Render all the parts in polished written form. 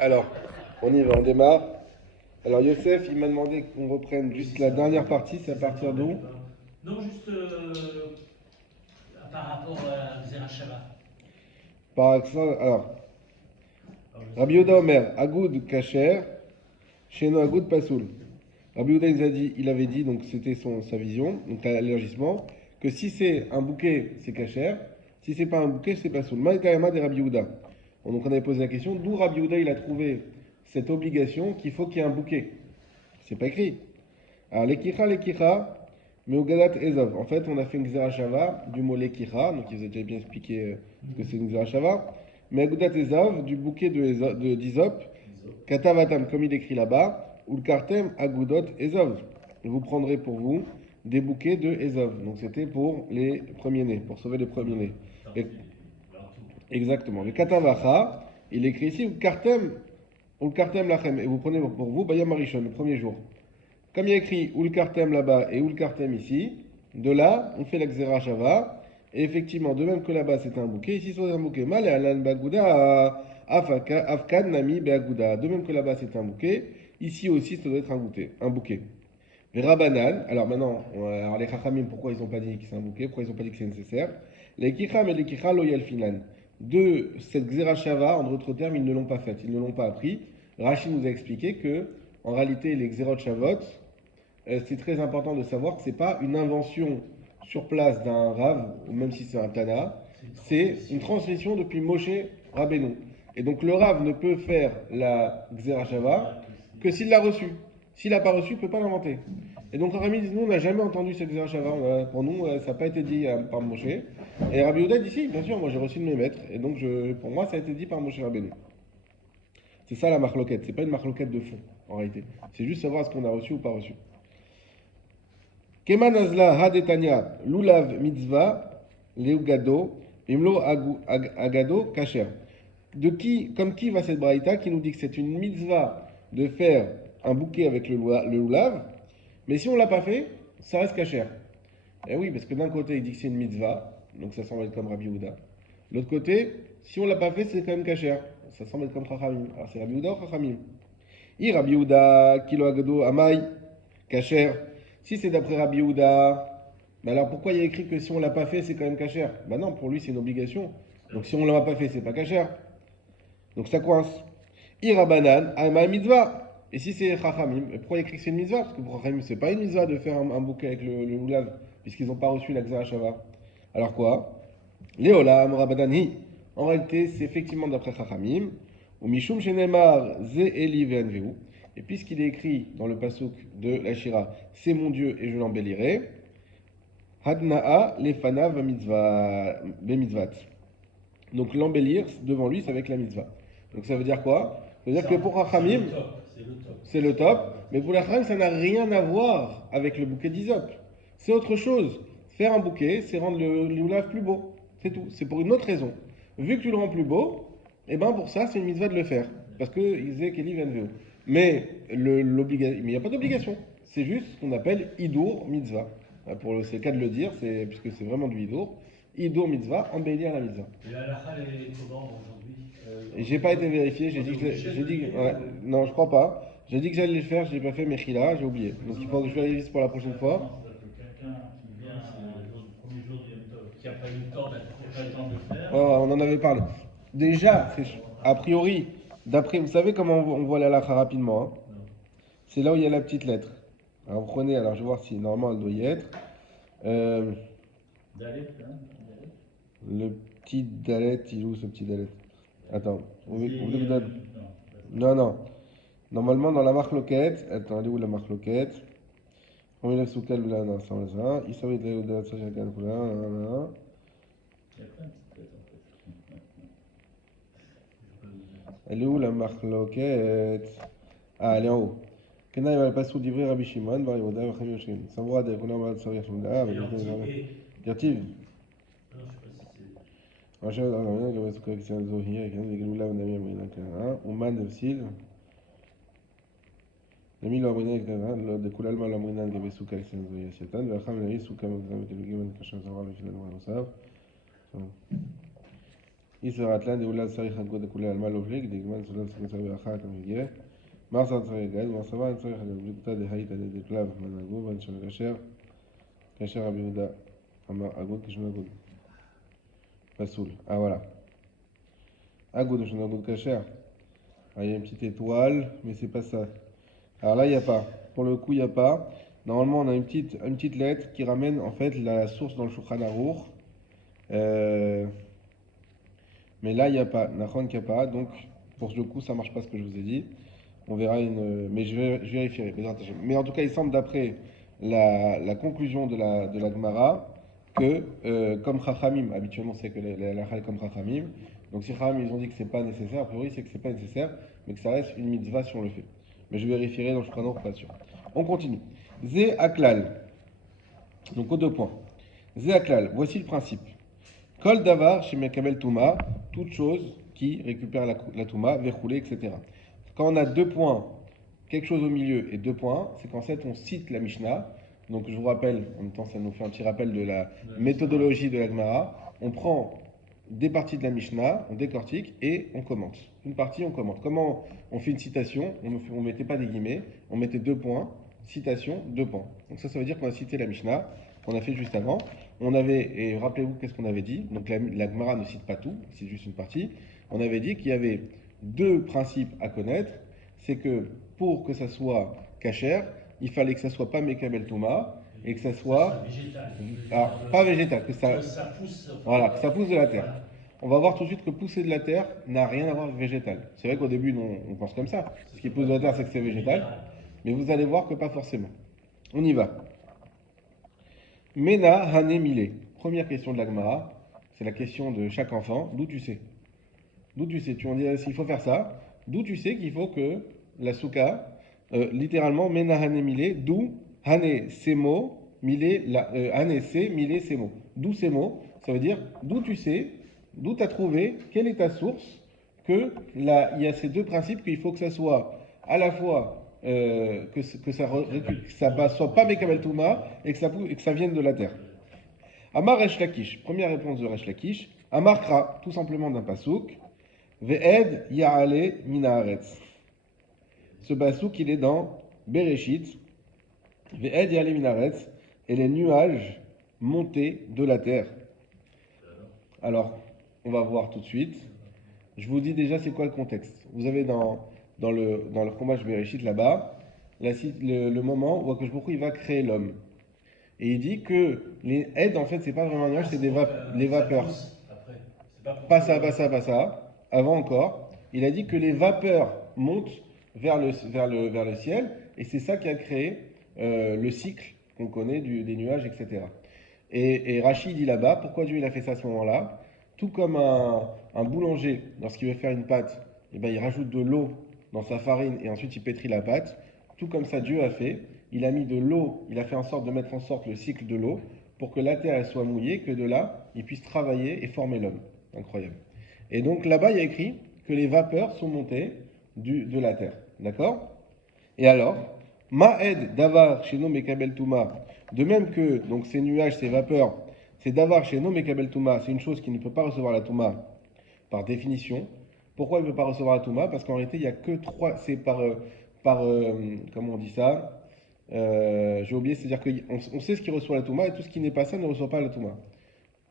Alors, on y va, on démarre. Alors, Youssef, il m'a demandé qu'on reprenne juste la dernière partie, c'est à partir d'où? Non, juste par rapport à Xerashava. Par exemple, alors, Rabbi Yehuda Omer, Agoud Kacher, Sheno Agoud Pasoul. Rabbi Yehuda il avait dit, donc c'était sa vision, donc l'élargissement, que si c'est un bouquet, c'est Kacher, si c'est pas un bouquet, c'est Pasoul. Maïkayama de Rabbi Yehuda. Bon, donc on avait posé la question, d'où Rabbi Yehuda il a trouvé cette obligation qu'il faut qu'il y ait un bouquet. C'est pas écrit. Alors, l'Ekicha, mais au Gadat Ezov. En fait, on a fait une Xerashava du mot l'Ekicha, donc ils ont déjà bien expliqué ce que c'est une Xerashava. Mais à Gadat Ezov, du bouquet d'Izop, Katavatam, comme il écrit là-bas, ou le Kartem Agudot Ezov. Vous prendrez pour vous des bouquets de Ezov. Donc c'était pour les premiers-nés, pour sauver les premiers-nés. Exactement. Le Katavacha, il écrit ici, ou le Kartem Lachem. Et vous prenez pour vous Bayam Arishon, le premier jour. Comme il y a écrit Oul Kartem là-bas et Oul Kartem ici, de là, on fait la Xera Shava. Et effectivement, de même que là-bas c'est un bouquet, ici c'est un bouquet. Mal et Alan Bagouda, Afkan Nami Beagouda. De même que là-bas c'est un bouquet, ici aussi ça doit être un bouquet. Les Rabanan, alors maintenant, alors les Chachamim, pourquoi ils n'ont pas dit que c'est un bouquet, pourquoi ils n'ont pas dit que c'est nécessaire? Les Kicham et les Kicha Loyal Finan. De cette Xera Shava, en d'autres termes, ils ne l'ont pas faite, ils ne l'ont pas appris. Rachid nous a expliqué que, en réalité, les Xerot Shavot, c'est très important de savoir que c'est pas une invention sur place d'un Rav, ou même si c'est un Tana, c'est une transmission depuis Moshe Rabbeinu. Et donc le Rav ne peut faire la Xerashava que s'il l'a reçu. S'il n'a pas reçu, il ne peut pas l'inventer. Et donc Rami dit, nous on n'a jamais entendu cette Xerashava, pour nous ça n'a pas été dit par Moshe. Et Rabbi Yehuda dit, si, bien sûr, moi j'ai reçu de mes maîtres, et donc pour moi ça a été dit par Moshe Rabbeinu. C'est ça la marloquette, c'est pas une marloquette de fond en réalité. C'est juste savoir est-ce qu'on a reçu ou pas reçu. Keman azla hadetania lulav mitzvah leugado imlo agado kasher. Comme qui va cette braïta qui nous dit que c'est une mitzvah de faire un bouquet avec le lulav, mais si on l'a pas fait, ça reste kasher. Eh oui, parce que d'un côté il dit que c'est une mitzvah, donc ça semble être comme Rabbi Yehuda. De l'autre côté, si on l'a pas fait, c'est quand même kasher. Ça semble être comme Chachamim. Alors c'est Rabbi Yehuda ou Chachamim? I Rabbi Yehuda kilo agado amai kasher. Si c'est d'après Rabbi Yehuda, mais alors pourquoi il y a écrit que si on l'a pas fait, c'est quand même kasher? Bah non, pour lui c'est une obligation. Donc si on l'a pas fait, c'est pas kasher. Donc ça coince. Irabanan, Alma mitzvah. Et si c'est Chachamim, pourquoi il y a écrit que c'est une mitzvah? Parce que pour Chachamim, c'est pas une mitzvah de faire un bouquet avec le lulav, puisqu'ils n'ont pas reçu la Xara Shava. Alors quoi? Léolam, Rabadani. En réalité, c'est effectivement d'après Chachamim. Ou Mishum Shenemar, Ze Eli Ve'anveu. Et puisqu'il est écrit dans le pasuk de la Shira, c'est mon Dieu et je l'embellirai. Hadna'a lefana mitzvat. Donc l'embellir devant lui, c'est avec la mitzvah. Donc ça veut dire quoi? Ça veut dire que pour Rachamim, c'est le top, mais pour Rachamim, ça n'a rien à voir avec le bouquet d'Isop. C'est autre chose. Faire un bouquet, c'est rendre le lulav plus beau. C'est tout. C'est pour une autre raison. Vu que tu le rends plus beau, et ben pour ça, c'est une mitzvah de le faire. Parce que Isaac Eli Venveu. Mais il n'y a pas d'obligation. C'est juste ce qu'on appelle Idour mitzvah. C'est le cas de le dire, puisque c'est vraiment du Idour. Idour mitzvah, embellir la mitzvah. Et la halakha est comment aujourd'hui J'ai pas été vérifié, ouais, non, je crois pas. J'ai dit que j'allais le faire, je l'ai pas fait, mais j'ai oublié. Donc il faut que je vérifie pour la prochaine fois. quelqu'un qui vient le premier jour du Yom Tov, qui n'a pas eu le temps, pas eu le temps de le faire. Ouais, ouais, on en avait parlé. Déjà, a priori, d'après, vous savez comment on voit la halakha rapidement, hein. C'est là où il y a la petite lettre. Alors vous prenez, alors je vais voir si normalement elle doit y être. Euh, Dalet, hein, le petit dalet, il est où ce petit dalet? Attends, vous voulez que je donne? non. Non, non. Normalement, dans la marque loquette, attends, elle est où la marque loquette? On est sous quel là, non, sans ça. Il s'agit de la sage à là. Il y a plein de petites têtes en fait. Elle est où la marque loquette? Ah, elle est en haut. كنا يبقى الباسو ديفري ربي شيمان بقى يودا وخمي وشين سموا هذا كنا ما تصير شو ده يرتيب عشان أنا لو بس كذا كان زوجية كان يقولوا لا ونبي من كذا وما نفسيل نميل لو بينا كذا لو ده كل المال لو بينا نجيب سوكا كان زوجية شيطان وخم نبي سوكا مثلا بتلقي من كشان زوال وشلون ما نصاب Israatlan, de Oula Sarich Hagod de Kula Alma Lovlik, de Gman Solan Sakasari Achar Kamigé, Marsan Sarigad, Marsavan Sarich Hagod de Haïta de Klav Manago, Van Shal Kacher, Kacher Abiouda, Amar Agod, Kishon Agod. Pasoul. Ah voilà. Agod, Kishon Agod Kacher. Ah, il y a une petite étoile, mais c'est pas ça. Alors là, il n'y a pas. Pour le coup, il n'y a pas. Normalement, on a une petite lettre qui ramène en fait la source dans le Shulchan Aruch. Mais là, il n'y a pas. Nachon qu'il n'y a pas. Donc, pour le coup, ça ne marche pas ce que je vous ai dit. On verra une. Mais je vérifierai. Mais en tout cas, il semble d'après la conclusion de la Gemara que, comme Chachamim, habituellement, c'est que la halakha est comme Chachamim. Donc, si Chachamim, ils ont dit que c'est pas nécessaire, a priori, c'est que c'est pas nécessaire, mais que ça reste une mitzvah si on le fait. Mais je vérifierai dans le Shulchan Aruch, pas sûr. On continue. Zé Aklal. Donc, aux deux points. Zé Aklal. Voici le principe. Kol davar chez Mekabel Touma, toute chose qui récupère la Touma, verroulé, etc. Quand on a deux points, quelque chose au milieu et deux points, c'est qu'en fait on cite la Mishnah. Donc je vous rappelle, en même temps ça nous fait un petit rappel de la méthodologie de la Gemara. On prend des parties de la Mishnah, on décortique et on commente. Une partie, on commente. Comment on fait une citation? On ne mettait pas des guillemets, on mettait deux points, citation, deux points. Donc ça veut dire qu'on a cité la Mishnah, qu'on a fait juste avant. On avait, et rappelez-vous qu'est-ce qu'on avait dit, donc la Gemara ne cite pas tout, c'est juste une partie. On avait dit qu'il y avait deux principes à connaître, c'est que pour que ça soit kasher, il fallait que ça soit pas Mekabel Touma, et que ça soit végétal. alors, pas végétal, Que ça pousse. voilà, que ça pousse de la terre. Voilà. On va voir tout de suite que pousser de la terre n'a rien à voir avec végétal. C'est vrai qu'au début, on pense comme ça. Ce qui pousse de la terre, c'est que c'est végétal. Mais vous allez voir que pas forcément. On y va. Mena Hané Milé. Première question de la Gemara. C'est la question de chaque enfant. D'où tu sais? D'où tu sais? Tu en dis s'il faut faire ça. D'où tu sais qu'il faut que la souka, littéralement, Mena Hané Milé, d'où Hané ces mots, Milé, Hané c'est, Milé ces mots. D'où ces mots? Ça veut dire d'où tu sais, d'où tu as trouvé, quelle est ta source, que là, il y a ces deux principes qu'il faut que ça soit à la fois que ça soit pas Mekabel Touma et que ça vienne de la terre. Amar Resh Lakish, première réponse de Resh Lakish. Amar Kra, tout simplement d'un pasouk. Ve'ed Ya'ale Minaharetz. Ce pasouk, il est dans Bereshit. Ve'ed Ya'ale Minaharetz. Et les nuages montaient de la terre. Alors, on va voir tout de suite. Je vous dis déjà c'est quoi le contexte. Vous avez dans le combat de Bereshit là-bas, le moment où Akash Baruch Hu, il va créer l'homme. Et il dit que les aides, en fait, c'est pas vraiment un nuage, c'est les vapeurs. Pas ça, pas ça, pas ça. Avant encore, il a dit que les vapeurs montent vers le ciel, et c'est ça qui a créé le cycle qu'on connaît des nuages, etc. Et Rachid dit là-bas, pourquoi Dieu il a fait ça à ce moment-là? Tout comme un boulanger, lorsqu'il veut faire une pâte, eh ben, il rajoute de l'eau dans sa farine et ensuite il pétrit la pâte. Tout comme ça, Dieu a fait. Il a mis de l'eau, il a fait en sorte de mettre en sorte le cycle de l'eau pour que la terre elle soit mouillée, que de là, il puisse travailler et former l'homme. Incroyable. Et donc là-bas, il y a écrit que les vapeurs sont montées de la terre. D'accord? Et alors, Ma'ed davar sheno mekabel touma. De même que donc ces nuages, ces vapeurs, c'est davar sheno mekabel touma, c'est une chose qui ne peut pas recevoir la touma par définition. Pourquoi il ne peut pas recevoir la touma? Parce qu'en réalité, il n'y a que trois, c'est comment on dit ça? J'ai oublié, c'est-à-dire qu'on sait ce qui reçoit la touma et tout ce qui n'est pas ça ne reçoit pas la touma.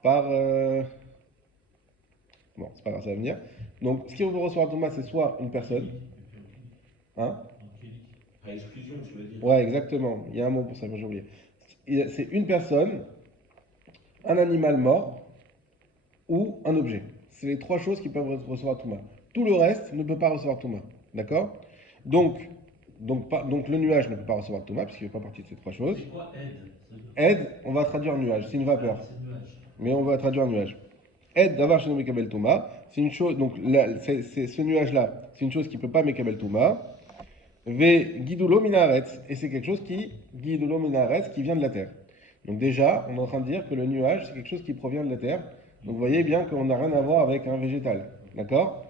Par bon, c'est pas grave, ça va venir. Donc, ce qui reçoit la touma, c'est soit une personne, hein? À exclusion, tu veux dire. Ouais, exactement. Il y a un mot pour ça, mais j'ai oublié. C'est une personne, un animal mort ou un objet. C'est les trois choses qui peuvent recevoir Touma. Tout le reste ne peut pas recevoir Touma. D'accord? Donc le nuage ne peut pas recevoir Touma, puisqu'il ne fait pas partie de ces trois choses. C'est quoi Aide, on va traduire nuage, c'est une vapeur. C'est nuage. Mais on va traduire nuage. Aide d'avoir chez nous Mekabel Touma, c'est une chose, donc ce nuage-là, c'est une chose qui ne peut pas Mekabel Touma. Ve Gidulo Minaretz, et c'est quelque chose qui, Gidulo Minaretz, qui vient de la terre. Donc déjà, on est en train de dire que le nuage, c'est quelque chose qui provient de la terre. Donc vous voyez bien qu'on n'a rien à voir avec un végétal. D'accord?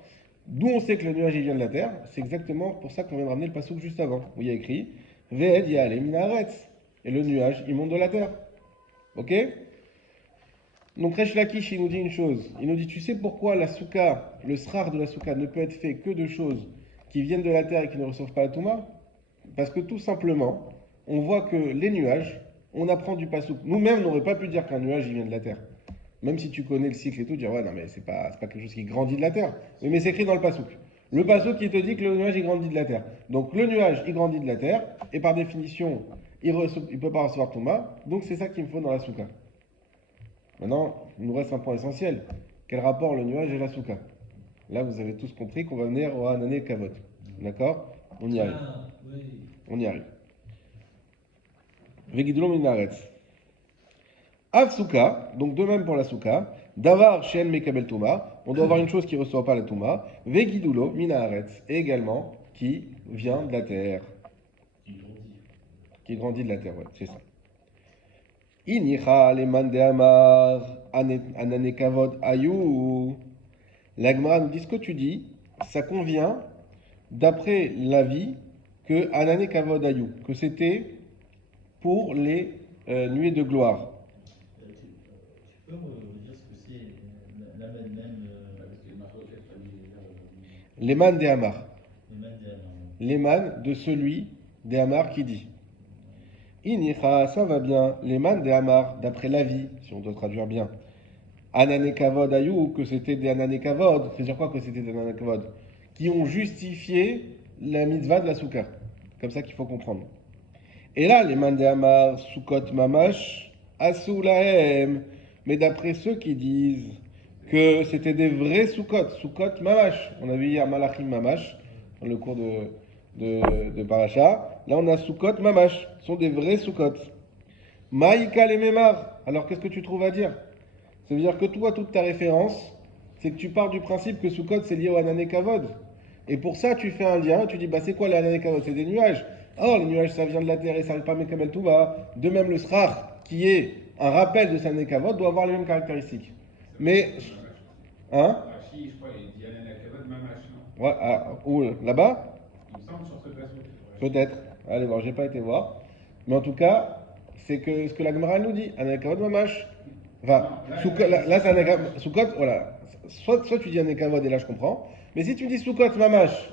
D'où on sait que le nuage il vient de la terre, c'est exactement pour ça qu'on vient de ramener le passouk juste avant, où il y a écrit Ve'ed Ya'ale Minaretz. Et le nuage, il monte de la terre. Ok? Donc Resh Lakish, il nous dit une chose. Il nous dit, tu sais pourquoi la souka, le srar de la souka ne peut être fait que de choses qui viennent de la terre et qui ne reçoivent pas la touma? Parce que tout simplement, on voit que les nuages, on apprend du pasouk. Nous-mêmes, on n'aurait pas pu dire qu'un nuage, il vient de la terre. Même si tu connais le cycle et tout, dire ouais, non, mais c'est pas quelque chose qui grandit de la terre. Mais c'est écrit dans le pasouk. Le pasouk qui te dit que le nuage, il grandit de la terre. Donc le nuage, il grandit de la terre, et par définition, il ne peut pas recevoir touma. Donc c'est ça qu'il me faut dans la souka. Maintenant, il nous reste un point essentiel. Quel rapport le nuage et la souka? Là, vous avez tous compris qu'on va venir au Hanané Kavod. D'accord? On y arrive. Ah, oui. On y arrive. Vegidulom minaretz. Av souka, donc de même pour la souka. Davar shen mekabel touma. On doit avoir une chose qui ne reçoit pas la touma. Vegidulo minaretz. Et également qui vient de la terre. Qui grandit de la terre, ouais, c'est ça. Inicha leman de amar anane kavod ayou. L'Agmara nous dit ce que tu dis, ça convient d'après l'avis que anane kavod ayou, que c'était pour les nuées de gloire. Tu peux me dire ce que c'est la même Les man de amar. les Les man de celui des amar qui dit. Inicha, ça va bien. Les man de amar, d'après l'avis, si on doit traduire bien. Anane kavod ayou, que c'était des anane kavod. Ça veut dire quoi que c'était des anane kavod? Qui ont justifié la mitzvah de la souka. Comme ça qu'il faut comprendre. Et là, les man de amar, soukot mamash, asou lahem. Mais d'après ceux qui disent que c'était des vrais soukot mamash. On a vu hier malachim mamash, dans le cours de Paracha. Là, on a soukot mamash. Ce sont des vrais soukot. Maïka les memar. Alors, qu'est-ce que tu trouves à dire? Ça veut dire que toi, toute ta référence, c'est que tu pars du principe que soukot, c'est lié au Hanané Kavod. Et pour ça, tu fais un lien, tu dis, bah c'est quoi les Hanané Kavod? C'est des nuages. Oh, les nuages, ça vient de la terre et ça n'arrive pas à Mekabel Touba. De même, le Srar, qui est un rappel de Hanané Kavod, doit avoir les mêmes caractéristiques. Mais, hein? Rachi, je crois, il dit Anana Kavod Mamash, non? Ouais, où, là-bas? Il me semble sur ce passage. Peut-être. Allez voir, j'ai pas été voir. Mais en tout cas, c'est que ce que la Gemara nous dit, Hanané Kavod Mamash. Enfin, là, c'est un Soukot, voilà. Soit tu dis un Kavod et là je comprends. Mais si tu dis Soukot Mamash,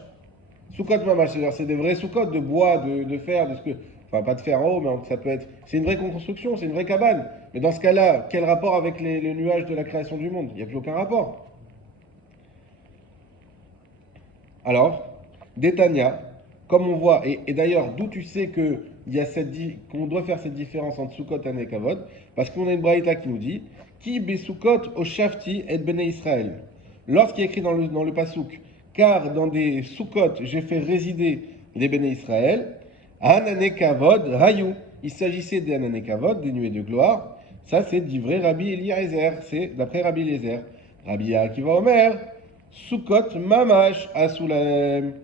c'est-à-dire c'est des vrais Soukot de bois, de fer, de ce que. Enfin, pas de fer en haut, mais ça peut être. C'est une vraie construction, c'est une vraie cabane. Mais dans ce cas-là, quel rapport avec les nuages de la création du monde? Il n'y a plus aucun rapport. Alors, Détania, comme on voit, et d'ailleurs, d'où tu sais qu'on doit faire cette différence entre Soukot et Kavod? Parce qu'on a une braïta qui nous dit Ki besukot o shafti et bene Israël. Lorsqu'il est écrit dans le pasouk, car dans des soukot j'ai fait résider les bene Israël, Hanane Kavod Rayu. Il s'agissait des Hanane Kavod, des nuées de gloire. Ça, c'est du vrai Rabbi Eliezer. C'est d'après Rabbi Eliezer. Rabbi Akiva Omer, Soukot Mamash Asulaem.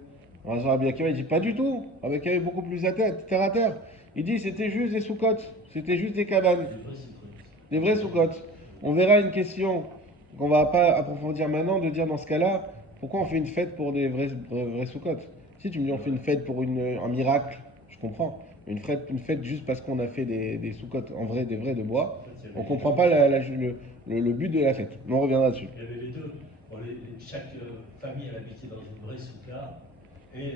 Rabbi Akiva, il dit pas du tout. Rabbi Akiva est beaucoup plus terre à terre. Il dit c'était juste des soukot, c'était juste des cabanes. Des vrais soukot. On verra une question qu'on va pas approfondir maintenant, de dire dans ce cas-là, pourquoi on fait une fête pour des vrais soukot? Si tu me dis on fait une fête pour un miracle, je comprends. Une fête juste parce qu'on a fait des soukot en vrai, des vrais de bois, on comprend pas le but de la fête. Mais on reviendra dessus. Il y avait les deux. Bon, chaque famille elle habitait dans une vraie souka et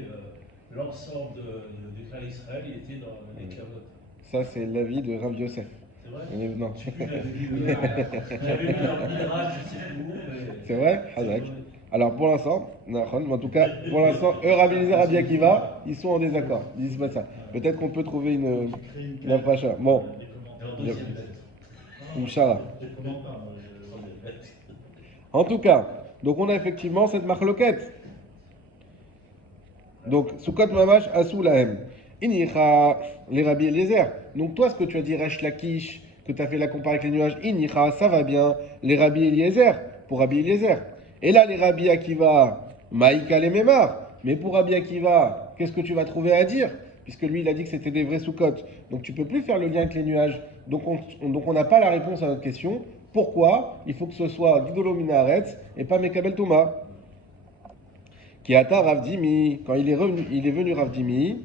l'ensemble du clan Israël il était dans les Kavod. Ça, c'est l'avis de Rav Yosef. C'est vrai? Non. J'avais vu dans le Midrash, je sais plus où. C'est vrai? Hazak. Alors pour l'instant, en tout cas, pour l'instant, eux, Rabbi Eliezer, Rabbi Akiva, ils sont en désaccord. Ils disent pas ça. Peut-être qu'on peut trouver une approche. Bon, Inch'Allah. En tout cas, donc on a effectivement cette marloquette. Donc, Soukot Mamash Asou Lahem. Inicha, les Rabbi Eliezer. Donc toi, ce que tu as dit, Resh Lakish, que tu as fait la comparaison avec les nuages, Inicha, ça va bien, les Rabbi Eliezer, pour Rabbi Eliezer. Et là, les Rabbi Akiva, Maïka les Memar. Mais pour Rabbi Akiva, qu'est-ce que tu vas trouver à dire? Puisque lui, il a dit que c'était des vrais Soukot. Donc tu peux plus faire le lien avec les nuages. Donc on n'a pas la réponse à notre question. Pourquoi il faut que ce soit Gidolo Minaretz et pas Mekabel Touma? Kiata Rav Dimi, quand il est venu Rav Dimi,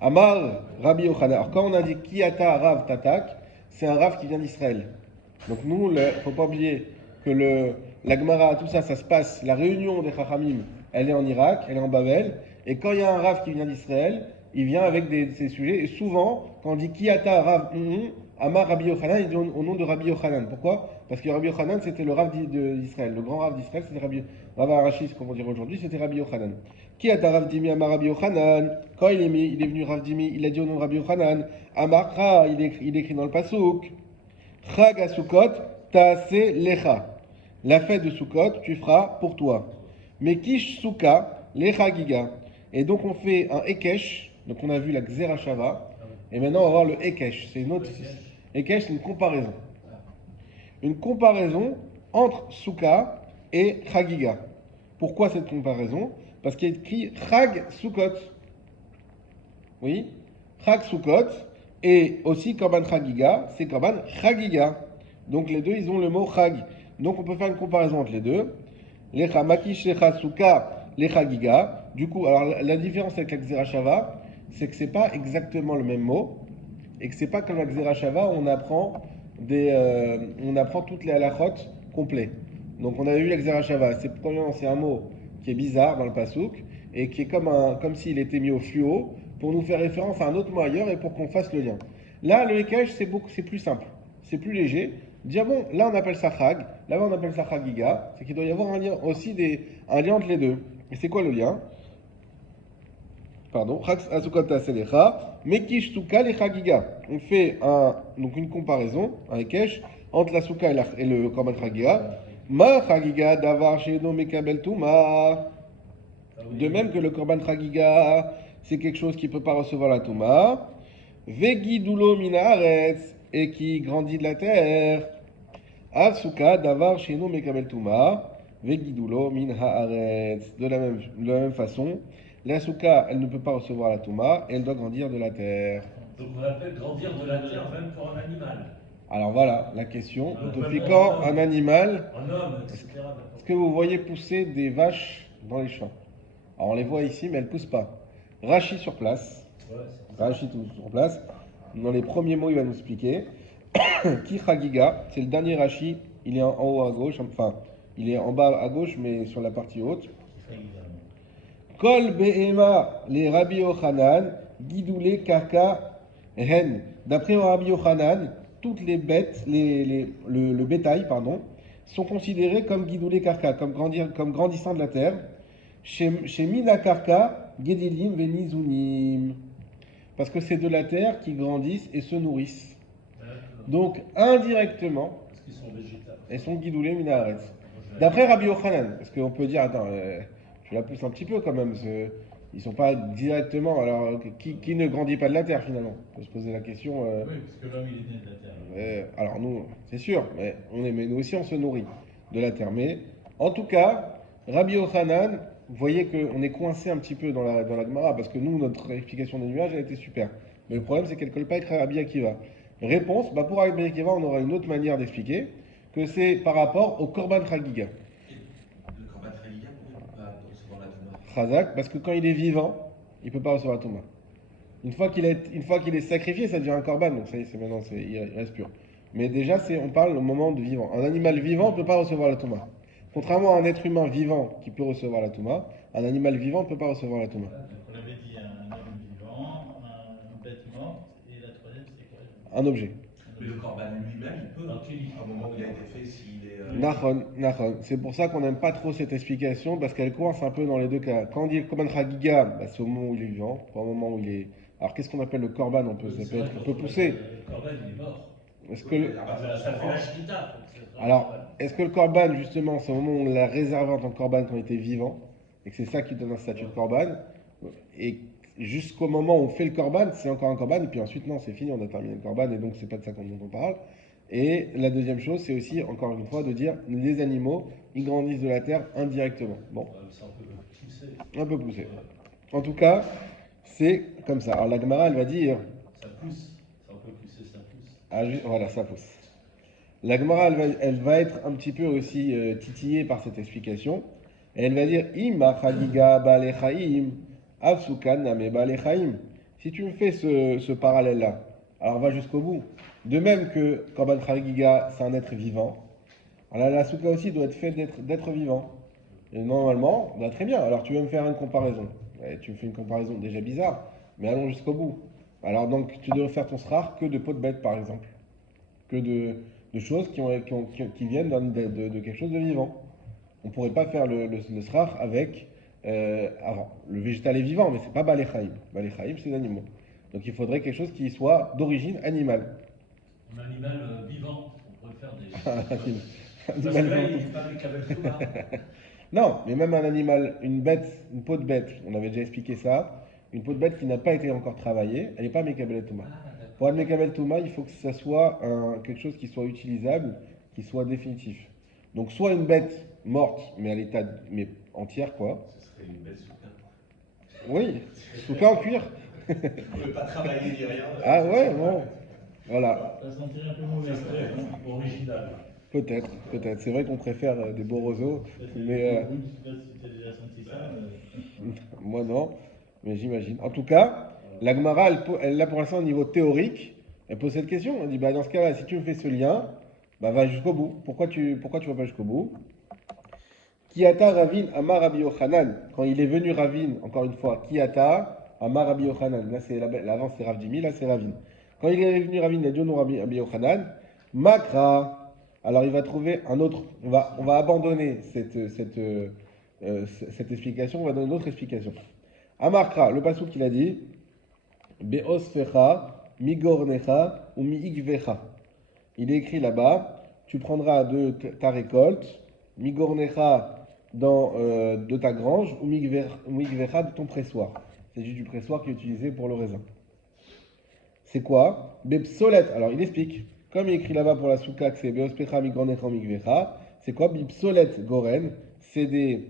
Amar Rabbi Yochanan. Alors quand on a dit Kiata Rav Tatak, c'est un Rav qui vient d'Israël. Donc nous, il ne faut pas oublier que la Gemara, tout ça, ça se passe, la réunion des Chachamim, elle est en Irak, elle est en Babel, et quand il y a un Rav qui vient d'Israël, il vient avec ces sujets, et souvent, quand on dit Kiyata Rav Amar Rabbi Yochanan, il dit au nom de Rabbi Yochanan. Pourquoi? Parce que Rabbi Yochanan, c'était le Rav d'Israël, le grand Rav d'Israël, c'était Rav Arachis, comme on dirait aujourd'hui, c'était Rabbi Yochanan. Kiyata Rav Dimi Amar Rabbi Yochanan, quand il est venu Rav Dimi, il a dit au nom de Rabbi Yochanan, Amar Ra, il écrit dans le Pasuk, Chag à Sukkot, Taase Lecha. La fête de Sukkot, tu feras pour toi. Mais Kish Suka, Lecha Giga. Et donc on fait un Ekesh, donc on a vu la Xera Shava, et maintenant on va voir le Ekesh. C'est une autre. Ekesh, c'est une comparaison. Une comparaison entre Suka et Chagiga. Pourquoi cette comparaison? Parce qu'il y a écrit Chag Sukkot. Oui, Chag Sukkot. Et aussi Korban Chagiga, c'est Korban Chagiga. Donc les deux, ils ont le mot Chag. Donc on peut faire une comparaison entre les deux. Lecha Makish Lecha Suka Lecha Giga. Du coup, alors la différence avec la Xera Shava, c'est que c'est pas exactement le même mot. Et que c'est pas comme la Xera Shava où on apprend toutes les halachot complets. Donc on avait vu la Xera Shava. C'est un mot qui est bizarre dans le pasuk et qui est comme s'il était mis au fluo, pour nous faire référence à un autre mot ailleurs et pour qu'on fasse le lien. Là, le Ekech, c'est plus simple, c'est plus léger. Dire bon, là on appelle ça Chag, là-bas on appelle ça Chagiga, c'est qu'il doit y avoir un lien entre les deux. Et c'est quoi le lien? Pardon, Chag Asukot Taselecha, Mekish Suka le Chagiga. On fait donc une comparaison, un Ekech, entre la Suka et le Korban Chagiga. Ma Chagiga Davar Sheino Mekabel Tuma. De même que le Korban Chagiga, c'est quelque chose qui ne peut pas recevoir la Touma. Vegidulo minaretz, et qui grandit de la terre. Asuka davar sheno mekabel Touma. Vegidulo min haaretz. De la même façon, la Souka, elle ne peut pas recevoir la Touma, et elle doit grandir de la terre. Donc on appelle grandir de la terre même pour un animal. Alors voilà la question. Depuis quand un animal, un homme, etc. Est-ce que vous voyez pousser des vaches dans les champs? Alors on les voit ici, mais elles ne poussent pas. Rachi sur place. Ouais, Rachi sur place. Dans les premiers mots, il va nous expliquer. Ki Chagiga, c'est le dernier Rachi. Il est en haut à gauche, enfin, il est en bas à gauche, mais sur la partie haute. Kol Behema, les Rabbi Yochanan, Gidoulé Karka Hen. D'après Rabbi Yochanan, toutes les bêtes, le bétail, sont considérés comme Gidoulé Karka, comme grandissant de la terre. Chez Mina Karka, Gedilim Venizunim. Parce que c'est de la terre qui grandissent et se nourrissent. Donc, indirectement, parce qu'ils sont végétales. Elles sont guidoulées minaretz. D'après Rabbi Yochanan, parce qu'on peut dire, attends, je la pousse un petit peu quand même, ils ne sont pas directement. Alors, qui ne grandit pas de la terre finalement? On peut se poser la question. Oui, parce que l'homme il est né de la terre. Alors, nous, c'est sûr, mais nous aussi on se nourrit de la terre. Mais en tout cas, Rabbi Yochanan, vous voyez qu'on est coincé un petit peu dans la Gemara, parce que nous, notre explication des nuages, elle était super. Mais le problème, c'est qu'elle ne colle pas avec Rabbi Akiva. Réponse, pour Rabbi Akiva, on aura une autre manière d'expliquer, que c'est par rapport au Korban Chagiga. Le Korban Chagiga, pourquoi il ne peut pas recevoir la Touma? Chazak, parce que quand il est vivant, il ne peut pas recevoir la Touma. Une fois qu'il est sacrifié, ça devient un Korban, donc ça y est, il reste pur. Mais déjà, on parle au moment de vivant. Un animal vivant ne peut pas recevoir la Touma. Contrairement à un être humain vivant qui peut recevoir la Touma, un animal vivant ne peut pas recevoir la Touma. On avait dit un homme vivant, un bête morte, et la troisième c'est quoi? Un objet. Mais le Korban lui-même, il peut, à un moment où il a été fait, s'il est... Nachon. C'est pour ça qu'on n'aime pas trop cette explication, parce qu'elle coince un peu dans les deux cas. Quand on dit Korban Chagiga, c'est au moment où il est vivant, pas au moment où il est... Alors qu'est-ce qu'on appelle le Korban? On peut pousser. Le Korban il est mort. Est-ce que Ça fait la Shmita. Alors, est-ce que le Korban, justement, c'est au moment où on l'a réservé en tant que Korban quand il était vivant, et que c'est ça qui donne un statut de Korban, et jusqu'au moment où on fait le Korban, c'est encore un Korban, et puis ensuite, non, c'est fini, on a terminé le Korban, et donc c'est pas de ça dont on parle. Et la deuxième chose, c'est aussi, encore une fois, de dire, les animaux, ils grandissent de la terre indirectement. Bon. C'est un peu poussé. Un peu poussé. En tout cas, c'est comme ça. Alors la Gemara, elle va dire... Ça pousse. C'est un peu poussé, ça pousse. Voilà, ça pousse. La Gemara, elle va être un petit peu aussi titillée par cette explication. Et elle va dire Ima chagiga balechaim, afsukan name balechaim. Si tu me fais ce parallèle-là, Alors on va jusqu'au bout. De même que Korban Chagiga, c'est un être vivant, alors la souka aussi doit être faite d'être vivant. Et normalement, bah, très bien. Alors tu veux me faire une comparaison. Ouais, tu me fais une comparaison déjà bizarre, mais allons jusqu'au bout. Alors donc tu dois faire ton srar que de peau de bête par exemple, que de choses qui viennent de quelque chose de vivant. On ne pourrait pas faire le srar avec. Alors, le végétal est vivant, mais c'est pas Baléchaïm. Baléchaïm, c'est des animaux. Donc il faudrait quelque chose qui soit d'origine animale. Un animal vivant, on pourrait faire des. Un Parce animal que là, vivant. il n'est pas avec Kabel Souma. Non, mais même un animal, une bête, une peau de bête, on avait déjà expliqué ça. Une peau de bête qui n'a pas été encore travaillée, elle n'est pas Mekabel Touma. Ah, d'accord. Pour être Mekabel Touma, il faut que ça soit quelque chose qui soit utilisable, qui soit définitif. Donc soit une bête morte, mais à l'état mais entière quoi. Ce serait une belle souka. Oui, souka en cuir. On ne peut pas travailler ni rien. Ah ouais, bon. Voilà, Ça sentirait un peu mauvais. Ça serait original. peut-être, peut-être. C'est vrai qu'on préfère des beaux roseaux, mais Je sais pas si tu as déjà senti ça. moi non, mais j'imagine. En tout cas, la Gemara, elle l'a pour l'instant au niveau théorique, elle pose cette question. Elle dit, bah, dans ce cas-là, si tu me fais ce lien, bah, va jusqu'au bout. Pourquoi tu vas pas jusqu'au bout? Kiata Ravin Amar Rabbi Yochanan. Quand il est venu Ravin, encore une fois, Kiata Amar Rabbi Yochanan. Là, l'avant c'est Rav Jimmy, là c'est Ravin. Quand il est venu Ravin, il a dit au nom Rabbi Yochanan, Makra. Alors il va trouver un autre. On va abandonner cette explication, on va donner une autre explication. Amarkra, le passou qu'il a dit, Beosfecha, Migornecha ou Miigvecha. Il est écrit là-bas, tu prendras de ta récolte, Migornecha de ta grange ou Miigvecha de ton pressoir. C'est juste du pressoir qui est utilisé pour le raisin. C'est quoi? Bepsolet. Alors il explique, comme il est écrit là-bas pour la soukha, que c'est Beospecha, Migornecha ou Miigvecha, c'est quoi? Bipsolet Goren, c'est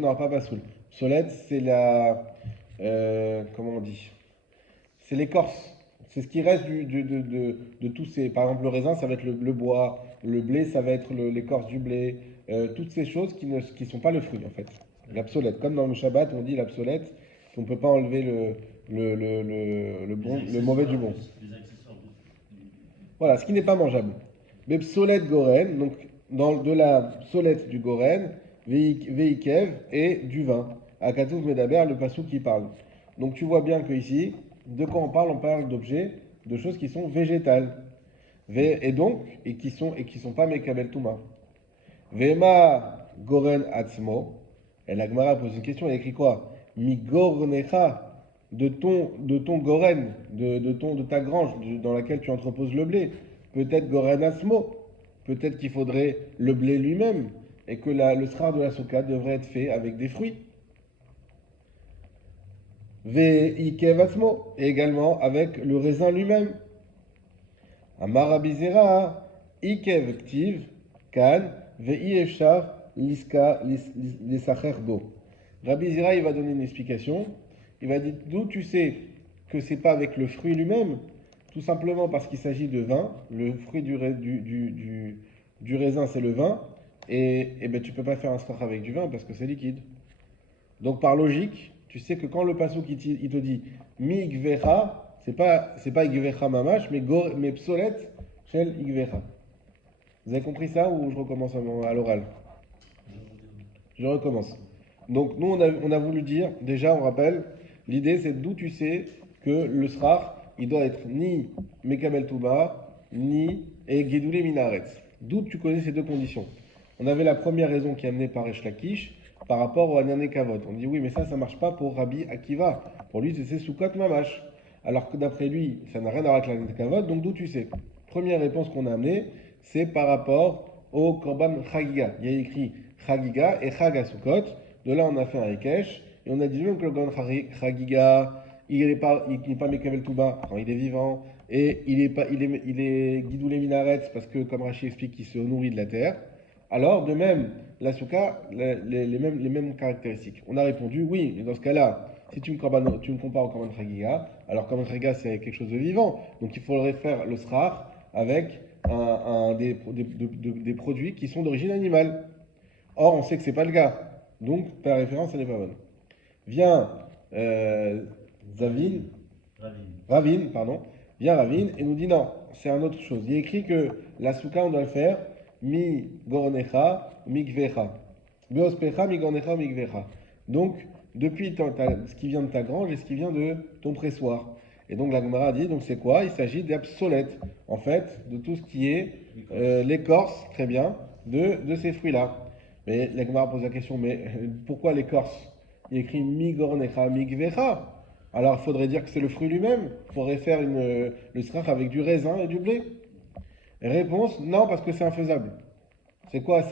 non, pas Basoul. Psolète, c'est comment on dit? C'est l'écorce. C'est ce qui reste de tous ces. Par exemple, le raisin, ça va être le bois. Le blé, ça va être l'écorce du blé. Toutes ces choses qui sont pas le fruit, en fait. L'absolète. Comme dans le Shabbat, on dit l'absolète, qu'on ne peut pas enlever le mauvais du bon. Les accessoires Voilà, ce qui n'est pas mangeable. Mais psolète goren, donc de la psolète du goren, veikev et du vin. Akatouf Medaber, le passou qui parle. Donc tu vois bien que ici, de quoi on parle? On parle d'objets, de choses qui sont végétales. Et qui sont pas mekabel touma. Vema goren atzmo. Et la Gemara pose une question, elle écrit quoi? Mi gornecha, de ton goren, de ta grange dans laquelle tu entreposes le blé. Peut-être goren atzmo. Peut-être qu'il faudrait le blé lui-même. Et que le srar de la souka devrait être fait avec des fruits. Ve'ikev atzmo, et également avec le raisin lui-même. Amar Abizera, ikev ktiv, kan, ve'ifshar, liska, lisacher do. Rabbi Zira, il va donner une explication. Il va dire d'où tu sais que c'est pas avec le fruit lui-même, tout simplement parce qu'il s'agit de vin. Le fruit du raisin, c'est le vin. Et ben, tu peux pas faire un srach avec du vin parce que c'est liquide. Donc par logique, tu sais que quand le passouk il te dit mi igvecha, c'est pas igvecha mamash, mais psolet shel igvecha. Vous avez compris ça ou je recommence à l'oral? Je recommence. Donc nous on a voulu dire, déjà on rappelle, l'idée c'est d'où tu sais que le srach il doit être ni mekabel touba, ni guédoulé minaretz. D'où tu connais ces deux conditions. On avait la première raison qui est amenée par Resh Lakish par rapport au Anyané Kavod. On dit oui, mais ça marche pas pour Rabbi Akiva. Pour lui, c'est Soukot Mamash. Alors que d'après lui, ça n'a rien à voir avec l'Anyané Kavod, donc d'où tu sais? Première réponse qu'on a amenée, c'est par rapport au Korban Chagiga. Il y a écrit Chagiga et Chaga Soukot. De là, on a fait un Ekesh. Et on a dit même que le Korban Chagiga, il n'est pas Mekavel Touba quand il est vivant. Et il est Gidoulé Minaretz parce que, comme Rashi explique, il se nourrit de la terre. Alors, de même, la souka, les mêmes caractéristiques. On a répondu oui, mais dans ce cas-là, si tu me compares au Korban Chagiga, alors Korban Chagiga c'est quelque chose de vivant, donc il faudrait faire le srar avec des produits qui sont d'origine animale. Or, on sait que c'est pas le cas, donc ta référence elle n'est pas bonne. Vient Ravin, pardon, Vient Ravine et nous dit non, c'est une autre chose. Il est écrit que la souka, on doit le faire mi gornecha, mi gvecha. Beospecha, mi gornecha, mi gvecha. Donc, depuis ce qui vient de ta grange et ce qui vient de ton pressoir. Et donc la Gemara dit, donc c'est quoi? Il s'agit d'obsolète, en fait, de tout ce qui est l'écorce, très bien, de ces fruits-là. Mais la Gemara pose la question, mais pourquoi l'écorce? Il est écrit mi gornecha, mi gvecha. Alors il faudrait dire que c'est le fruit lui-même. Il faudrait faire le srach avec du raisin et du blé. Réponse, non, parce que c'est infaisable. C'est quoi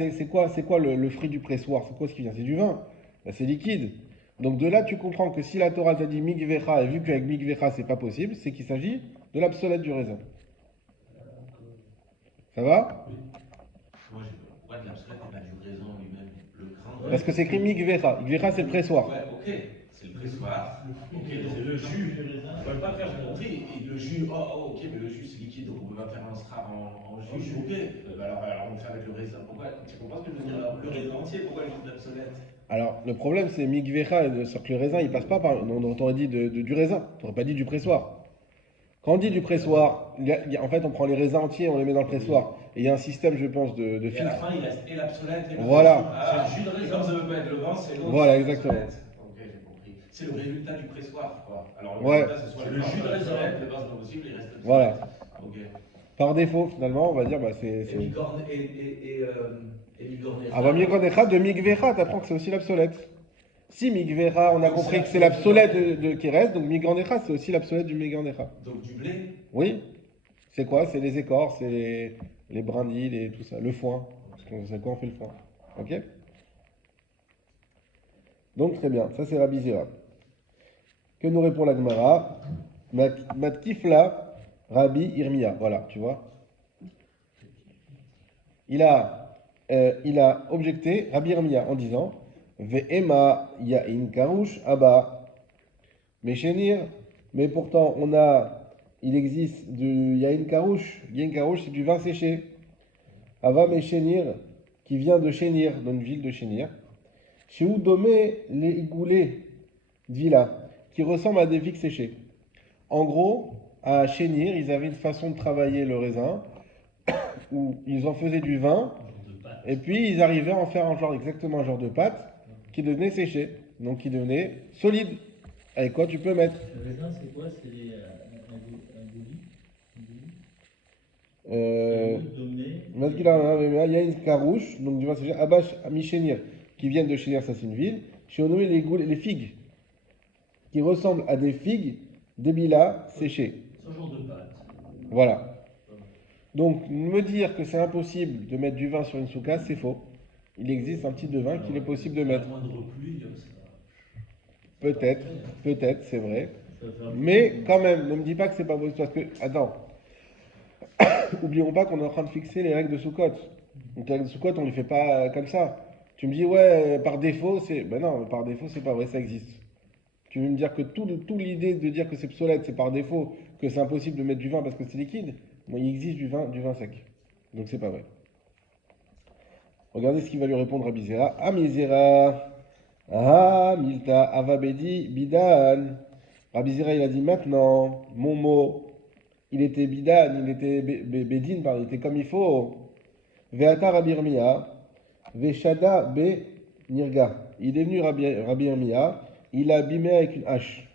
le fruit du pressoir? C'est quoi ce qui vient? C'est du vin. Ben, c'est liquide. Donc de là, tu comprends que si la Torah t'a dit mikvecha, et vu qu'avec mikvecha, c'est pas possible, c'est qu'il s'agit de l'obsolète du raisin. Ça va? Moi, pourquoi de l'abstrait et pas du raisin lui-même? Le grain. Parce que c'est écrit mikvecha. Mikvecha, c'est le pressoir. Ouais, ok, c'est le pressoir. Ok, C'est le jus. On ne peut pas faire j'ai compris. Et le jus, ok, mais le jus c'est liquide, donc on peut pas faire un stra en jus. Ok, alors on fait avec le raisin. Pourquoi? Tu comprends ce que je veux dire? Le raisin entier, pourquoi le jus d'obsolète? Alors, le problème, c'est mikvecha, sur que le raisin, il passe pas par. On t'aurait dit du raisin. On t'aurait pas dit du pressoir. Quand on dit du pressoir, en fait, on prend les raisins entiers, on les met dans le pressoir. Et il y a un système, je pense, de Et à la filtre. fin, il reste et l'obsolète et le Voilà. raisin. Ah, c'est le jus de raisin. Comme ça ne peut pas être le vin, c'est l'autre. Voilà, exactement. Ok, j'ai compris. C'est le résultat du pressoir, quoi. Alors, le Ouais. résultat, c'est soit Le jus de raisin. le vin, c'est pas possible, il reste obsolète. Voilà. Ok. Par défaut, finalement, on va dire, bah, Et bigorne et bigornecha. Ah bah mikvecha de mikvecha, t'apprends que c'est aussi l'obsolète. Si mikvecha, on a Donc, compris c'est que c'est l'obsolète qui reste, donc mikvecha, c'est aussi l'obsolète du mikvecha. Donc du blé. Oui. C'est quoi? C'est les écorces, c'est les brindilles et tout ça. Le foin. Parce qu'on sait quoi on fait le foin. Ok? Donc très bien, ça c'est Rabbi Zera. Que nous répond la Gemara? Matkifla Rabbi Irmia. Voilà, tu vois. Il a objecté Rabbi Irmia en disant Ve'ema ya'in karouche abba. Meshenir, mais pourtant il existe du yain karouche. Yain karouche, c'est du vin séché. Ava Meshenir, qui vient de Chénir, dans une ville de Chénir. Chez où domé les igoulés villa, qui ressemble à des figues séchées. En gros, à Chénir, ils avaient une façon de travailler le raisin, où ils en faisaient du vin, et puis ils arrivaient à en faire exactement un genre de pâte, qui devenait séché, donc qui devenait solide. Avec quoi tu peux mettre? Le raisin, c'est quoi? C'est un gouli? Il y a une carouche, donc du vin séché, Abash Amichénir, qui viennent de Chénir, ça c'est une ville. Chez on nommé les figues, qui ressemblent à des figues, des bilas séchées. ce genre de pâte. Voilà. Donc, me dire que c'est impossible de mettre du vin sur une souka, c'est faux. Il existe un type de vin qu'il est possible de mettre. À moindre pluie, ça. Peut-être, c'est vrai. Mais quand même, ne me dis pas que c'est pas possible. Parce que, attends, oublions pas qu'on est en train de fixer les règles de Soukot. Donc, les règles de Soukot, on les fait pas comme ça. Tu me dis, ouais, par défaut, c'est. Ben non, par défaut, c'est pas vrai, ça existe. Tu veux me dire que toute l'idée de dire que c'est obsolète, c'est par défaut, que c'est impossible de mettre du vin parce que c'est liquide. Bon, il existe du vin sec. Donc c'est pas vrai. Regardez ce qu'il va lui répondre à Bizera. Ah, Misera. Ah, Milta, Avabedi, Bidan. Rabbi Zera, il a dit maintenant, mon mot, il était Bidan, il était Bedin, pardon, il était comme il faut. Veata Rabbi Irmia, Veshada Be Nirga. Il est venu Rabbi Irmia, il a abîmé avec une hache.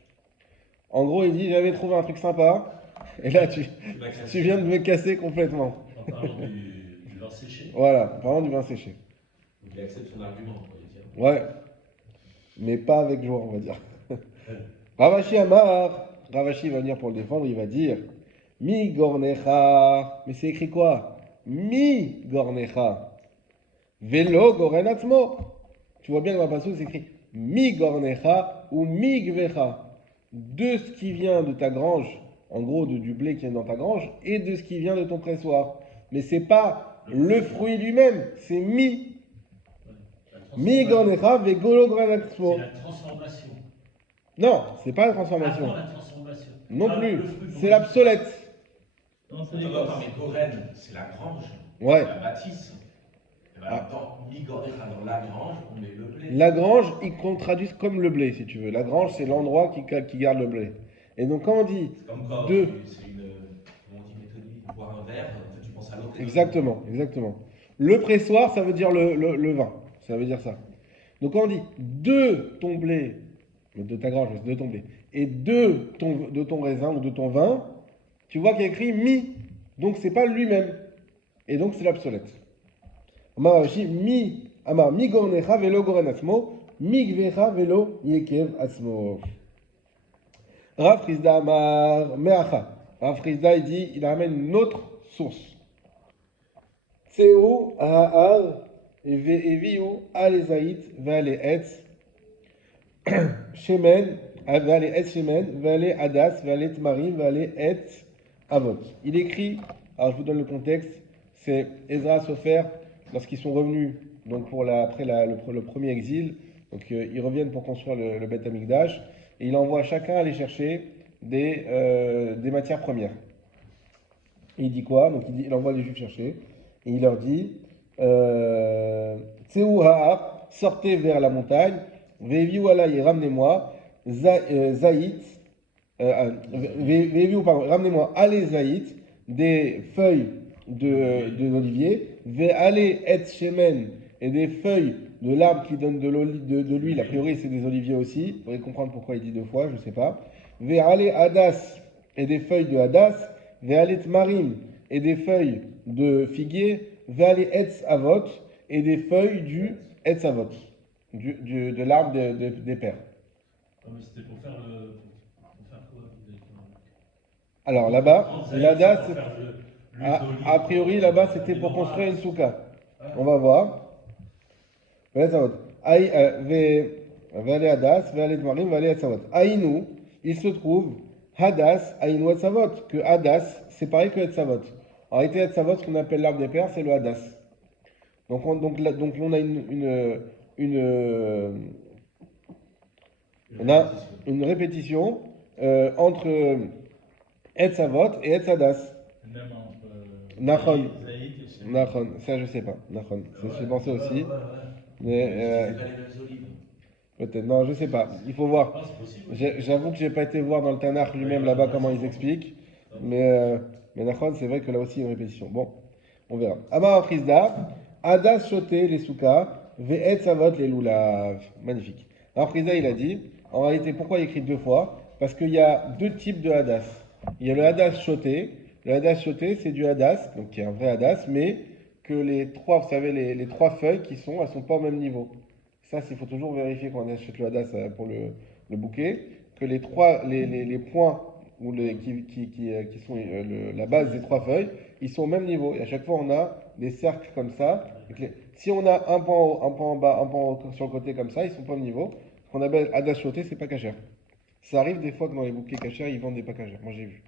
En gros, il dit j'avais trouvé un truc sympa, et là tu viens de me casser complètement. En parlant du vin séché. Voilà, en parlant du vin séché. Donc il accepte son argument, on va dire. Ouais, mais pas avec joie, on va dire. Ravashi Amar, Ravashi va venir pour le défendre, il va dire Mi Gornecha. Mais c'est écrit quoi? Mi Gornecha. Velo Gorenatzmo. Tu vois bien dans la passage, c'est écrit Mi Gornecha ou Mi Gvecha. De ce qui vient de ta grange, en gros du blé qui vient dans ta grange, et de ce qui vient de ton pressoir. Mais c'est pas le fruit lui-même, c'est Mi. Mi Gornecha Vegolo Gorenatzmo. C'est la transformation. Non, c'est pas la transformation. Avant la transformation. Non Ah, plus. le fruit, C'est l'obsolète. Non, c'est Attends, l'écorce. mais Goren, c'est la grange. Ouais. C'est la bâtisse. Et ben, dans Migorecha, dans la grange, on met le blé. La grange, ils traduisent comme le blé, si tu veux. La grange, c'est l'endroit qui garde le blé. Et donc, quand on dit C'est comme quoi, deux, c'est une Exactement, exactement. Le pressoir, ça veut dire le vin. Ça veut dire ça. Donc quand on dit de ton blé, de ta grange, de ton blé, et de ton raisin ou de ton vin, tu vois qu'il y a écrit mi. Donc c'est pas lui-même. Et donc c'est l'obsolète. Amar Rashi, mi gornecha velo goren asmo, mi gvecha velo yekev asmo. Rav Frizda Amar Meacha. Rav Frizda, il dit, il amène une autre source. Tseo Ahar Eviu Alezaït Vale Etz Shemen Vale Etz Shemen Vale Adas Vale Tmarim Vale Etz Avot. Il écrit, alors je vous donne le contexte, c'est Ezra Sofer, lorsqu'ils sont revenus donc après le premier exil, donc ils reviennent pour construire le Beth Amikdash, et il envoie chacun aller chercher des matières premières. Et il dit quoi? Donc il envoie les Juifs chercher, et il leur dit Tseu Ha'ar, sortez vers la montagne, Veviu alay, ramenez-moi, Zaït, ramenez-moi allez Zaït, des feuilles d'olivier, allez et shemen, et des feuilles de l'arbre qui donne de l'huile, a priori c'est des oliviers aussi, vous pourrez comprendre pourquoi il dit deux fois, je ne sais pas. Allez hadas, et des feuilles de hadas, allez tmarim, et des feuilles de figuier, allez etz avot, et des feuilles du etz avot, de l'arbre des pères. Non, mais c'était pour faire quoi exactement? Alors là-bas, Zaïd, l'hadas, c'est pour faire l'huile d'olive. a priori là-bas c'était pour construire une souka. On va voir. Vale hadas, vale tmarim, vale etz avot. Aïnou, il se trouve hadas, aïnou etz avot, que hadas, c'est pareil que etz avot. En réalité, etz avot, ce qu'on appelle l'arbre des pères, c'est le hadas. Donc on a une répétition entre Etz Avot et Etz Hadas. Même entre Nachon. Zaïd et Shemen. Nachon, ça je sais pas. Nachon, j'ai pensé aussi. Ouais. Mais C'est pas les mêmes olives. peut-être, non, je sais pas. Il faut voir. Ah, c'est possible. J'avoue que j'ai pas été voir dans le Tanakh lui-même là-bas comment ils expliquent. Mais Nachon, c'est vrai que là aussi il y a une répétition. Bon, on verra. Amar Frizda, Hadas shoté les soukas, ve'etz avot les lulav. Magnifique. Alors Frizda il a dit, en réalité, pourquoi il écrit deux fois? Parce qu'il y a deux types de hadas. Il y a le hadas shoté. Le hadas shoté, c'est du hadas, donc qui est un vrai hadas, mais que les trois, vous savez, les trois feuilles elles sont pas au même niveau. Ça, il faut toujours vérifier quand on achète le hadas pour le bouquet, que les points ou qui sont la base des trois feuilles, ils sont au même niveau. Et à chaque fois, on a des cercles comme ça. Si on a un point en haut, un point en bas, un point sur le côté comme ça, ils sont pas au niveau. Ce qu'on appelle hadas shoté, c'est pas cachère. Ça arrive des fois que dans les bouquets cachères, ils vendent des pas cachères. Moi, j'ai vu.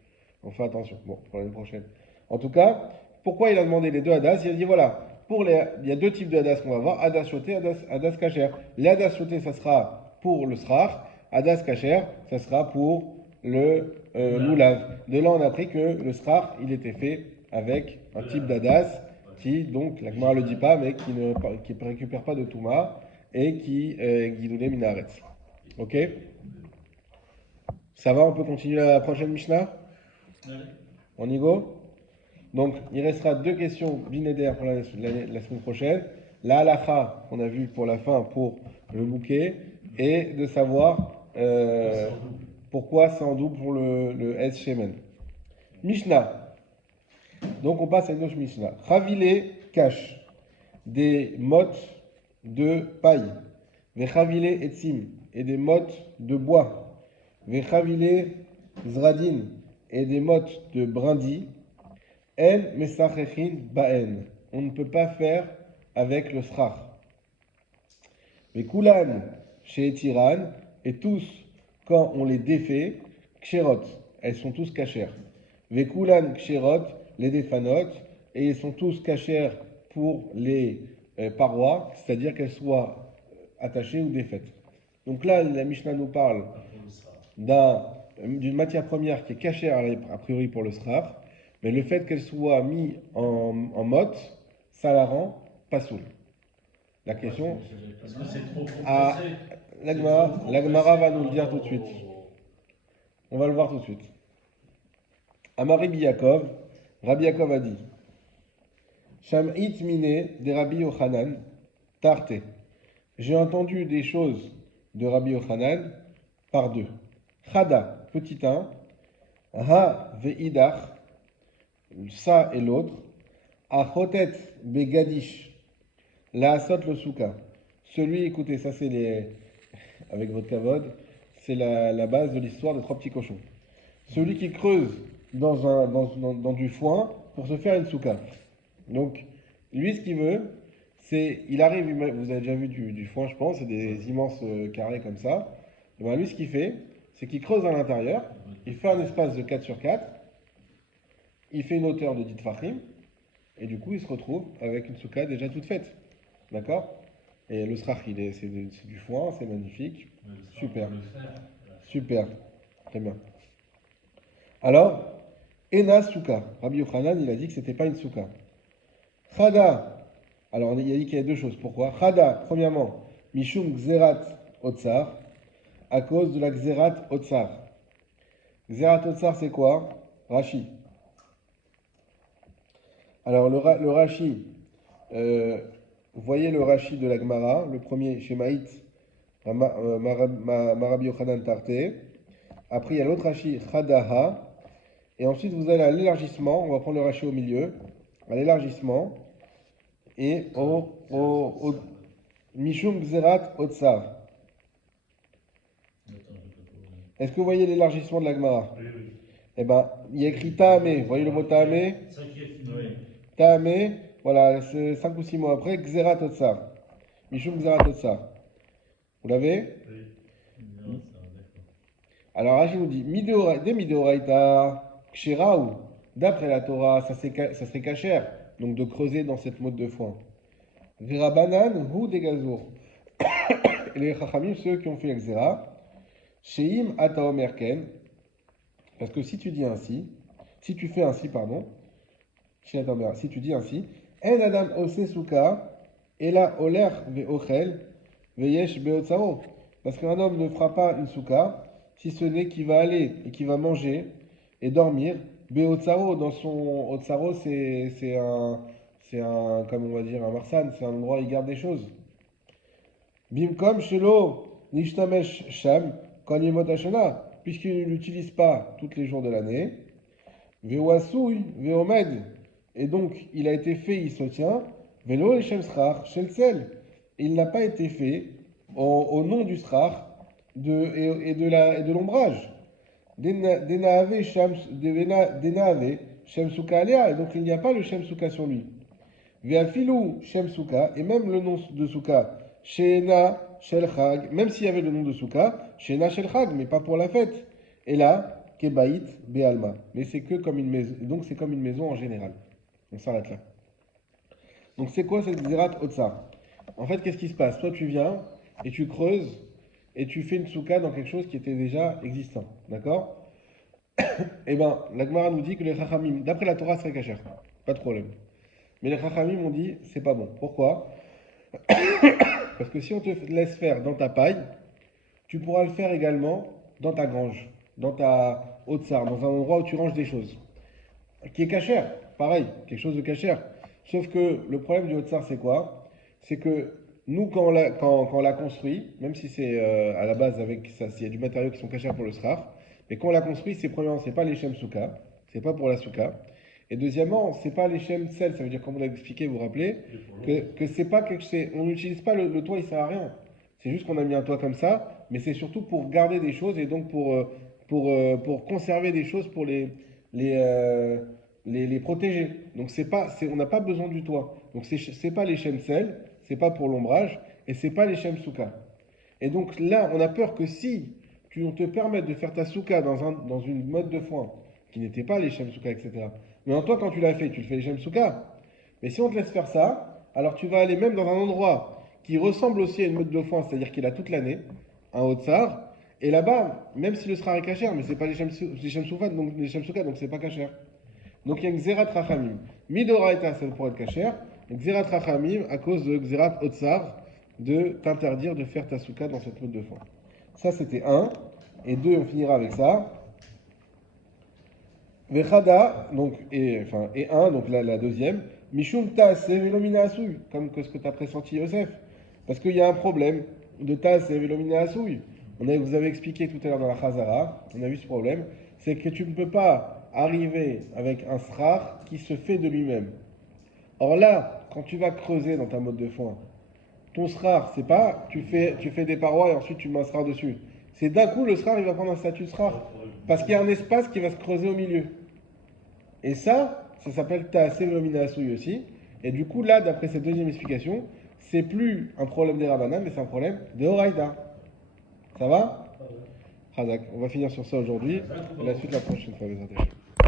Donc, fais attention. Bon, pour l'année prochaine. En tout cas, pourquoi il a demandé les deux hadas? Il a dit voilà, il y a deux types de hadas qu'on va voir, hadas shoté, hadas kacher. Les hadas shoté, ça sera pour le srach, hadas kacher, ça sera pour le loulav. De là, on a appris que le srach, il était fait avec un type d'hadas qui, donc, la Gemara le dit pas, mais qui ne récupère pas de touma et qui guidouné minaretz. Ok? Ça va, on peut continuer la prochaine Mishnah? Ouais. On y go? Donc, il restera deux questions binédaires pour la semaine prochaine. La halakha, qu'on a vu pour la fin pour le bouquet, et de savoir pourquoi c'est en double pour le S Shemen. Mishnah. Donc, on passe à une autre Mishnah. Chavile cache des mottes de paille. Vechavile etzim, et des mottes de bois. Vechavile zradin, et des mottes de brindilles. En mesachechin baen. On ne peut pas faire avec le srach. Mais kulan chez Tiran, et tous, quand on les défait, ksherot, elles sont tous cachères. Vekulan ksherot, les défanot, et ils sont tous cachères pour les parois, c'est-à-dire qu'elles soient attachées ou défaites. Donc là, la Mishnah nous parle d'une matière première qui est cachère a priori pour le srach, mais le fait qu'elle soit mise en motte, ça la rend pas saoule. La question, Parce que c'est trop compressé. la Gemara va nous le dire tout de suite. On va le voir tout de suite. Amari Rabbi Yaakov a dit Sham'it mine de Rabbi Yochanan, tarte. J'ai entendu des choses de Rabbi Yochanan par deux. Chada, petit 1, ha ve'idach, ça et l'autre, achotet begadish, la asot le souka. Celui, écoutez, ça c'est les, avec votre kavod, c'est la base de l'histoire des trois petits cochons. Celui qui creuse dans du foin pour se faire une souka. Donc, lui, ce qu'il veut, c'est, il arrive, vous avez déjà vu du foin, je pense, c'est des immenses carrés comme ça. Et ben, lui, ce qu'il fait, c'est qu'il creuse à l'intérieur, il fait un espace de 4 sur 4, il fait une hauteur de 10 tfachim, et du coup, il se retrouve avec une souka déjà toute faite. D'accord? Et le srach, c'est du foin, c'est magnifique. Super. Super. Très bien. Alors, Ena Souka. Rabbi Yochanan, il a dit que c'était pas une souka. Chada. Alors, il a dit qu'il y a deux choses. Pourquoi? Chada, premièrement, Mishum Gzerat Otsar, à cause de la Gzerat Otsar. Gzerat Otsar, c'est quoi? Rashi. Alors, le Rashi, vous voyez le Rashi de la Gemara, le premier, Shemaït, Marabi Yochanan Tarte. Après, il y a l'autre Rashi, Chadaha. Et ensuite, vous allez à l'élargissement. On va prendre le Rashi au milieu. À l'élargissement. Et au Mishum Gzerat Otsar. Est-ce que vous voyez l'élargissement de la Gemara? Oui, oui. Eh bien, il y a écrit Taame. Vous voyez le mot Taame? Ça qui est fini. Taame. Voilà, c'est 5 ou 6 mots après. Gzerat Otsar. Mishum Gzerat Otsar. Vous l'avez? Oui. Alors Rashi nous dit de Midoraita Ksheraou. D'après la Torah, ça serait kasher, donc de creuser dans cette mode de foin. Virabanan ou des gazour. Et les Chachamim, ceux qui ont fait Xera, Sheim Ataomerken, parce que si tu dis ainsi, si tu fais ainsi, pardon, si tu dis ainsi, En Adam Ose Suka, Ela Oler Veochel, Veyesh Beotsaro. Parce qu'un homme ne fera pas une souka, si ce n'est qu'il va aller et qu'il va manger et dormir. Beotsaro, dans son Otsaro, c'est un, comme on va dire, un marsan, c'est un endroit où il garde des choses. Bimkom Shelo Nishtamesh Sham, Kanyemot Hashana, puisqu'il ne l'utilise pas tous les jours de l'année. Veoasui, Veomed, et donc il a été fait, il se tient. Velo et Shem Srach, Shelsel, il n'a pas été fait au nom du Srach et de l'ombrage. Denaave Shem Suka Alea, et donc il n'y a pas le Shem Suka sur lui. Veafilou Shem Suka, et même le nom de Suka, Sheena Shel Chag, même s'il y avait le nom de Suka, Sheena Shel Chag, mais pas pour la fête. Et là, Kebaït Bealma. Mais c'est que comme une maison, donc c'est comme une maison en général. On s'arrête là. Donc c'est quoi cette Zerat Otsar? En fait, qu'est-ce qui se passe? Toi, tu viens et tu creuses et tu fais une souka dans quelque chose qui était déjà existant. D'accord? Eh bien, la Gemara nous dit que les Chachamim, d'après la Torah, serait kasher. Pas de problème. Mais les Chachamim ont dit, c'est pas bon. Pourquoi? Parce que si on te laisse faire dans ta paille, tu pourras le faire également dans ta grange, dans ta Otsar, dans un endroit où tu ranges des choses. Qui est kasher, pareil, quelque chose de kasher. Sauf que le problème du Otsar, c'est quoi? C'est que nous, quand on l'a construit, même si c'est à la base avec ça, s'il y a du matériau qui sont kasher pour le srach, mais quand on l'a construit, premièrement, c'est pas les shem souka, c'est pas pour la souka. Et deuxièmement, c'est pas les shem sel, ça veut dire, comme on a expliqué, vous vous rappelez, que c'est pas quelque chose, on n'utilise pas le toit, il sert à rien. C'est juste qu'on a mis un toit comme ça, mais c'est surtout pour garder des choses et donc pour conserver des choses, pour les protéger. Donc on n'a pas besoin du toit. Donc c'est pas les shem sel, c'est pas pour l'ombrage, et c'est pas les shem souka. Et donc là, on a peur que si on te permette de faire ta souka dans une mode de foin, qui n'était pas les shem souka, etc. Mais en toi, quand tu l'as fait, tu le fais les shem souka. Mais si on te laisse faire ça, alors tu vas aller même dans un endroit qui ressemble aussi à une mode de foin, c'est-à-dire qu'il a toute l'année, un Haut-Tsar, et là-bas, même si le sera est kasher, mais c'est pas les shem souka, donc les shem souka, donc c'est pas kasher. Donc il y a une Xerat Rachamim. Midoraita, ça pourrait être kasher. Xerat Rachamim, à cause de Xerat Otsar, de t'interdire de faire ta souka dans cette mode de foin. Ça, c'était 1. Et 2, on finira avec ça. Vechada, donc, et 1, donc la deuxième. Mishum Taase Velomina Asui, comme que ce que tu as pressenti Yosef. Parce qu'il y a un problème de Taase Velomina Asui. Vous avez expliqué tout à l'heure dans la Chazara, on a vu ce problème, c'est que tu ne peux pas arriver avec un srar qui se fait de lui-même. Or là, quand tu vas creuser dans ta mode de foin, ton srar, c'est pas tu fais des parois et ensuite tu mets un srar dessus. C'est d'un coup le srar, il va prendre un statut srar. Parce qu'il y a un espace qui va se creuser au milieu. Et ça s'appelle Taase Velomina Asui aussi. Et du coup, là, d'après cette deuxième explication, c'est plus un problème des Rabbanan, mais c'est un problème de Horaïda. Ça va Hazak. On va finir sur ça aujourd'hui. Et la suite la prochaine fois, les intérêts.